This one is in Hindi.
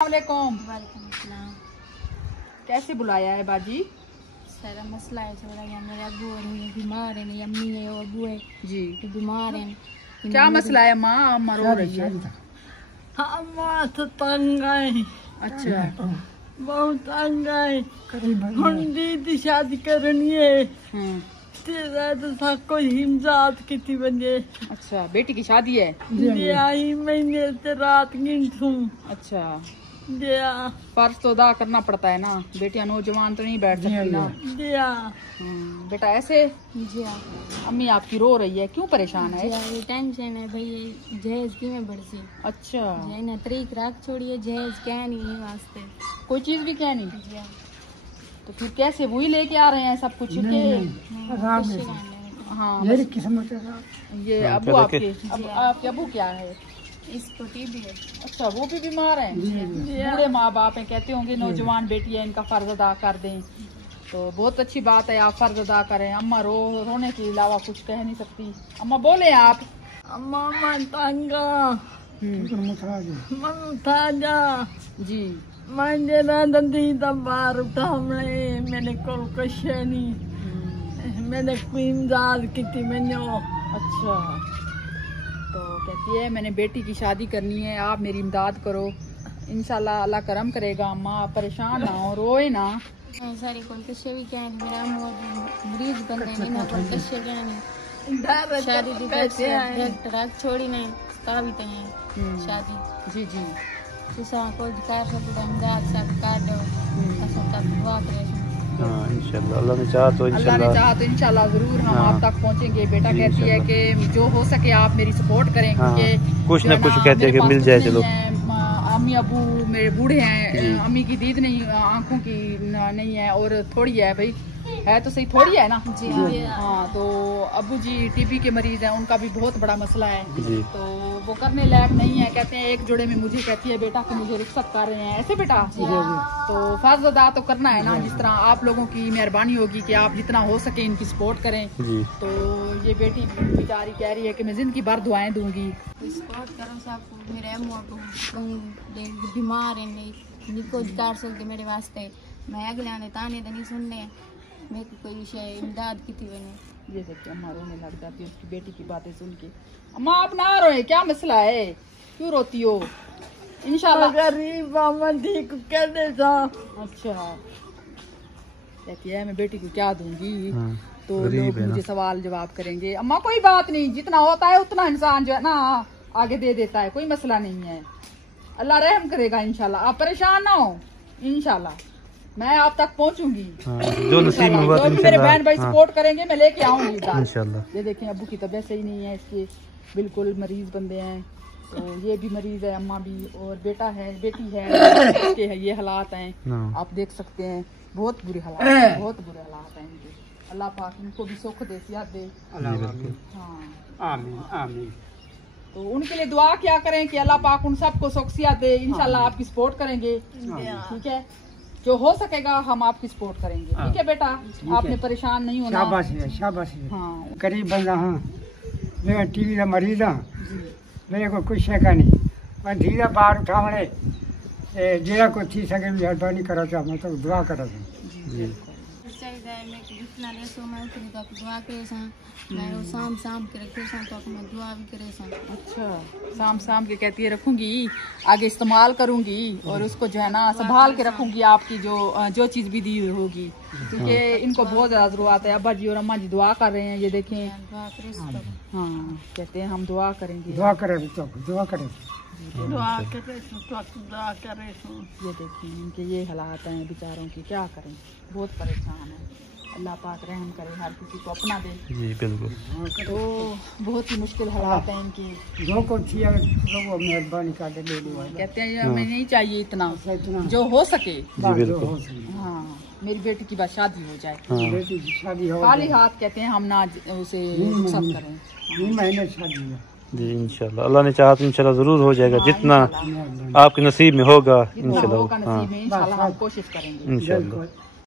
वालेकुम। कैसे बुलाया है बाजी? सारा मसला है थोड़ा, या मेरे अबू है बीमार है, मेरी अम्मी है और अबू है जी तो बीमार है। क्या मसला है माँ? अम्मा रो रही है। हाँ माँ तो तंग है। अच्छा बहुत तंग है। हम दीदी शादी करनी है तेरा तो सब कोई हिमजात की थी बने। अच्छा बेटी की शादी है। ये आई महीने से रात गिन थूं। अच्छा दिया फर्ज तो अदा करना पड़ता है ना, बेटियां नौजवान तो नहीं बैठ सकती ना। दिया बेटा ऐसे जी अम्मी आपकी रो रही है, क्यों परेशान है? ये टेंशन है भाई, जहेज की में बढ़सी। अच्छा जे ना तरीक रख छोड़िए, जहेज क्या नहीं है वास्ते कोई चीज भी क्या नहीं, जी तो फिर कैसे वही लेके आ रहे हैं सब कुछ के? हाँ मेरी किस्मत है। ये अबू आपके अबू क्या है? इसको टीबी है। अच्छा वो भी बीमार हैं। बूढ़े माँ बाप हैं, कहते होंगे नौजवान बेटी है इनका फर्ज अदा कर दें, तो बहुत अच्छी बात है आप फर्ज अदा करें। अम्मा रोने के अलावा कुछ कह नहीं सकती। अम्मा बोले आप। अम्मा मन तंगा मन ताजा जी मन जेना दंदी दबार उठावणे मैंने कोल कशे नहीं मैंने कोई इमदाद की थी मैंने। अच्छा तो कहती है मैंने बेटी की शादी करनी है, आप मेरी इमदाद करो, इंशाल्लाह अल्लाह करम करेगा। अम्मा आप परेशान ना हो, रोए ना। सारी कोल कशे भी क्या है, मेरा मरीज बन गए ना कोल कशे क्या नहीं शादी दी डॉक्टर रख छोड़ी नहीं काबित है शादी जी जी तुसा कोई कर सकता इमदाद सब कर दो ऐसा तब दुआ करे। हाँ इंशाल्लाह अल्लाह ने चाहा तो इंशाल्लाह जरूर हम आप तक पहुंचेंगे। बेटा कहती है कि जो हो सके आप मेरी सपोर्ट करें, क्योंकि कुछ ना कुछ कहते हैं कि मिल जाए। चलो अम्मी अबू मेरे बूढ़े हैं, अम्मी की दीद नहीं आंखों की नहीं है और थोड़ी है भाई, है तो सही थोड़ी है ना जी हाँ। तो अबू जी टीबी के मरीज हैं, उनका भी बहुत बड़ा मसला है, जी। तो वो करने लायक नहीं है। कहते हैं एक जोड़े में मुझे कहती है बेटा कि मुझे रिख्सत कर रहे हैं ऐसे बेटा तो फर्ज अदा तो करना है ना। जिस तरह आप लोगों की मेहरबानी होगी कि आप जितना हो सके इनकी सपोर्ट करें। तो ये बेटी बेचारी कह रही है कि मैं जिंदगी भर दुआएं दूंगी। सपोर्ट करो सब मेरे बीमार है निको कर सकते मेरे वास्ते। मैं अगले आने ताने तो नहीं सुनने मैं कोई विषय इमदाद की थी मैंने। ये देखिए अम्मा रोने लग जाती है उसकी बेटी की बातें सुन के। अम्मा आप ना रोए, क्या मसला है, क्यों रोती हो? इंशाल्लाह गरीब ठीक कह दे था। अच्छा कहती है मैं बेटी को क्या दूंगी तो लोग मुझे सवाल जवाब करेंगे। अम्मा कोई बात नहीं, जितना होता है उतना इंसान जो है ना आगे दे देता है, कोई मसला नहीं है, अल्लाह रहम करेगा इंशाल्लाह। आप परेशान ना हो, इंशाल्लाह मैं आप तक पहुंचूंगी। जो नसीब में हुआ तो मेरे बहन भाई सपोर्ट करेंगे, मैं लेके आऊंगी इंशाल्लाह। ये देखें अब्बू की तबीयत सही नहीं है, इसके बिल्कुल मरीज बंदे हैं, तो ये भी मरीज है, अम्मा भी, और बेटा है बेटी है, इसके है ये हालात हैं आप देख सकते हैं, बहुत बुरे हालात हैं, बहुत बुरे हालात हैं इनके। अल्लाह पाक इनको भी सुख दे, सेहत दे। हाँ आमीन आमीन। तो उनके लिए दुआ क्या करें कि अल्लाह पाक उन सबको सुख सेहत दे। इंशाल्लाह आपकी सपोर्ट करेंगे, ठीक है, जो हो सकेगा हम आपकी सपोर्ट करेंगे, ठीक है बेटा, आपने परेशान नहीं होना। शाबाश है शाबाश है। हाँ गरीब बंदा हाँ, मेरा टीवी का मरीज हाँ, मेरे को कुछ है का नहीं, और धीरे बाहर उठावणे जेड़ा को थी सके मेहरबानी करो तो मैं तो दुआ करो जी। जितना ले सो मैं उतनी तक दुआ करे सा, मैं वो शाम के रखे सा तो मैं दुआ भी करे सा। अच्छा शाम के कहती है रखूंगी, आगे इस्तेमाल करूंगी और उसको जो है ना संभाल के रखूंगी आपकी जो चीज भी दी हुई होगी, क्योंकि इनको बहुत ज्यादा जरूरत है। अब्बा जी और अम्मा जी दुआ कर रहे हैं, ये देखें हाँ कहते हैं हम दुआ करेंगे, दुआ करे तो दुआ करे ये देखिए इनके ये हालात हैं बेचारों की, क्या करें, बहुत परेशान है। अल्लाह पाक रहम करे, हर किसी को अपना दे जी बिल्कुल। तो बहुत ही मुश्किल हालात हैं इनकी। जो को थी लोग मेहरबानी कर दे ले लो, कहते हैं हमें नहीं चाहिए इतना, जो हो सके। जी बिल्कुल। हाँ मेरी बेटी की बात शादी हो जाए, बेटी की शादी हो खाली हाथ कहते हैं हम ना उसे रुखसत करें। महीने शादी है जी इंशाल्लाह अल्लाह ने चाहा तो इंशाल्लाह जरूर हो जाएगा, जितना आपके नसीब में होगा इंशाल्लाह। इंशाल्लाह हम कोशिश करेंगे इंशाल्लाह।